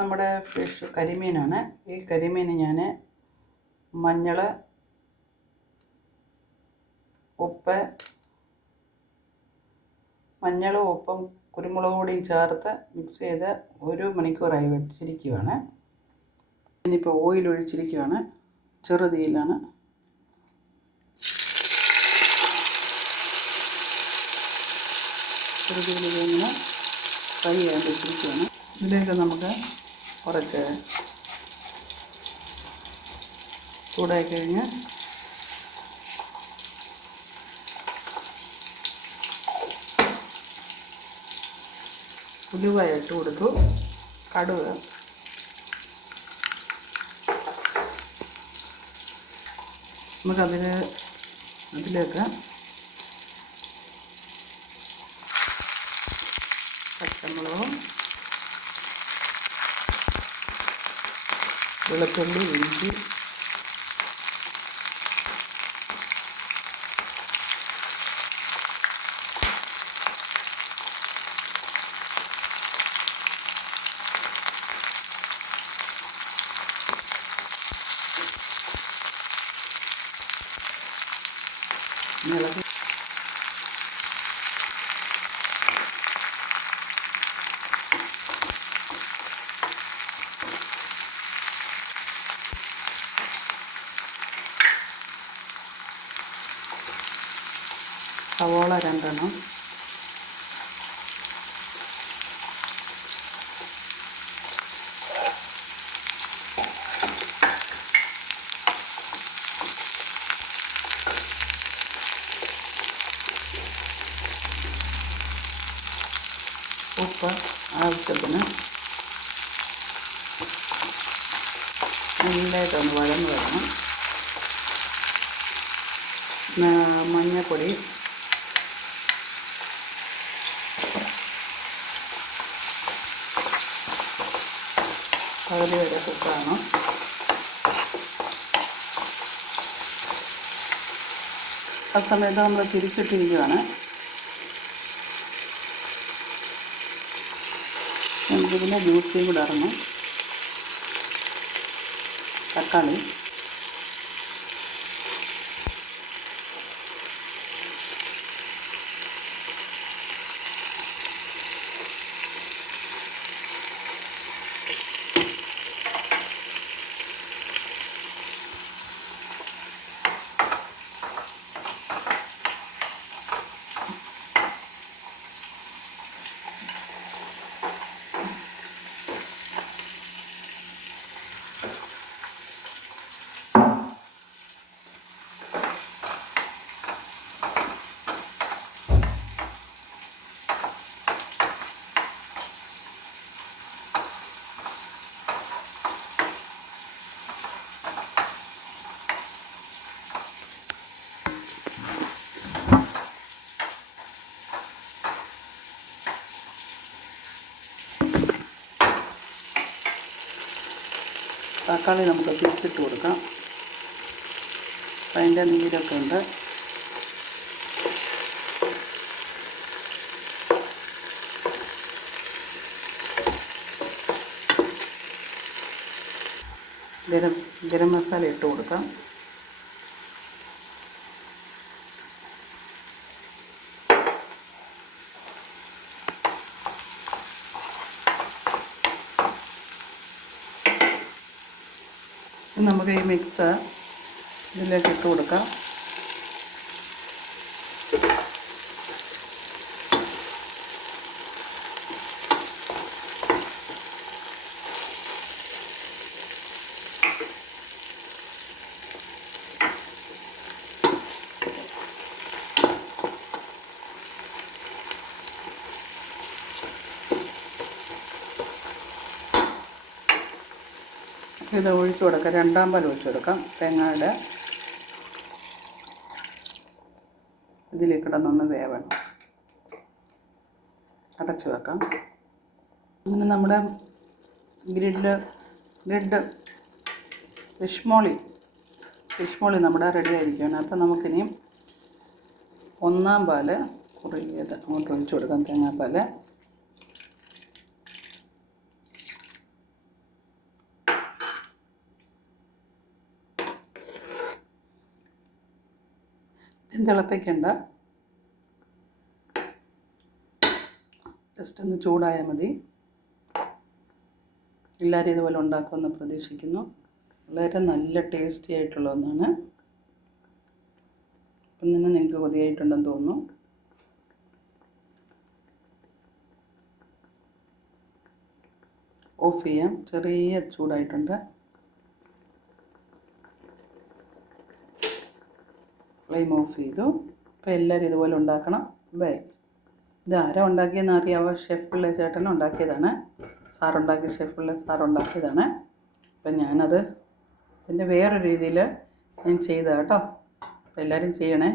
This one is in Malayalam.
നമ്മുടെ ഫിഷ് കരിമീനാണ്. ഈ കരിമീൻ ഞാൻ മഞ്ഞൾ, ഉപ്പ്, മഞ്ഞളും ഉപ്പും കുരുമുളക് പൊടിയും ചേർത്ത് മിക്സ് ചെയ്ത് 1 മണിക്കൂറായി വെച്ചിരിക്കുകയാണ്. ഇനിയിപ്പോൾ ഓയിൽ ഒഴിച്ചിരിക്കുകയാണ്. ചെറുതീയിലാണ്. ചെറുതീയിൽ ഇങ്ങനെ ഫ്രൈ ചെയ്യാൻ വെച്ചിരിക്കുകയാണ്. ഇതിലേക്ക് നമുക്ക് കുറച്ച് ചൂടായി കഴിഞ്ഞ് ഉലുവ ഇട്ട് കൊടുത്തു. കടുക്, അതിലേക്ക് പച്ചമുളകും വെളുത്തുള്ളി, ഇഞ്ചി, ഇളക്കി സവോള 2 എണ്ണം, ഉപ്പ് ആവശ്യത്തിന്, നല്ലതായിട്ടൊന്ന് വഴന്ന് വരണം. മഞ്ഞൾപ്പൊടി, പകുതി വരെ കുക്കാണ്. ആ സമയത്ത് നമ്മൾ തിരിച്ചിട്ടിരിക്കുകയാണ്. നമുക്കിതിൻ്റെ ജ്യൂസിയും കൂടെ ഇറങ്ങും. തക്കാളി, തക്കാളി നമുക്ക് തിരിച്ചിട്ട് കൊടുക്കാം. അതിൻ്റെ നീരൊക്കെ ഉണ്ട്. ഗരം മസാല ഇട്ട് കൊടുക്കാം. നമുക്ക് ഈ മിക്സ് ഇതിലേക്ക് ഇട്ട് കൊടുക്കാം. ഇത് ഒഴിച്ചു കൊടുക്കാം. 2-ാം പാൽ ഒഴിച്ചു കൊടുക്കാം. തേങ്ങയുടെ ഇതിലേക്ക് കിടന്നൊന്ന് വേവണം. അടച്ചു വെക്കാം. അങ്ങനെ നമ്മുടെ ഗ്രിഡ് ഫിഷ് മോളി നമ്മുടെ റെഡി ആയിരിക്കുകയാണ്. അപ്പം നമുക്കിനിയും 1-ാം പാൽ കുറേത് അങ്ങോട്ട് ഒഴിച്ചു കൊടുക്കാം. തേങ്ങാപ്പാൽ അധികം തിളപ്പിക്കണ്ട, ജസ്റ്റ് ഒന്ന് ചൂടായാൽ മതി. എല്ലാവരും ഇതുപോലെ ഉണ്ടാക്കുമെന്ന് പ്രതീക്ഷിക്കുന്നു. വളരെ നല്ല ടേസ്റ്റി ആയിട്ടുള്ള ഒന്നാണ്. അപ്പം തന്നെ നിങ്ങൾക്ക് കൊതിയായിട്ടുണ്ടെന്ന് തോന്നുന്നു. ഓഫ് ചെയ്യാം, ചെറിയ ചൂടായിട്ടുണ്ട്. ഫ്ലെയിം ഓഫ് ചെയ്തു. അപ്പോൾ എല്ലാവരും ഇതുപോലെ ഉണ്ടാക്കണം. ബൈ. ഇത് ആരാ ഉണ്ടാക്കിയെന്ന് അറിയാവോ? ഷെഫ് പിള്ളേ ചേട്ടൻ ഉണ്ടാക്കിയതാണ്. ഷെഫ് പിള്ളേ സാർ ഉണ്ടാക്കിയതാണ്. അപ്പം ഞാനത് ഇതിൻ്റെ വേറൊരു രീതിയിൽ ഞാൻ ചെയ്തതാണ് കേട്ടോ. അപ്പോൾ എല്ലാവരും ചെയ്യണേ.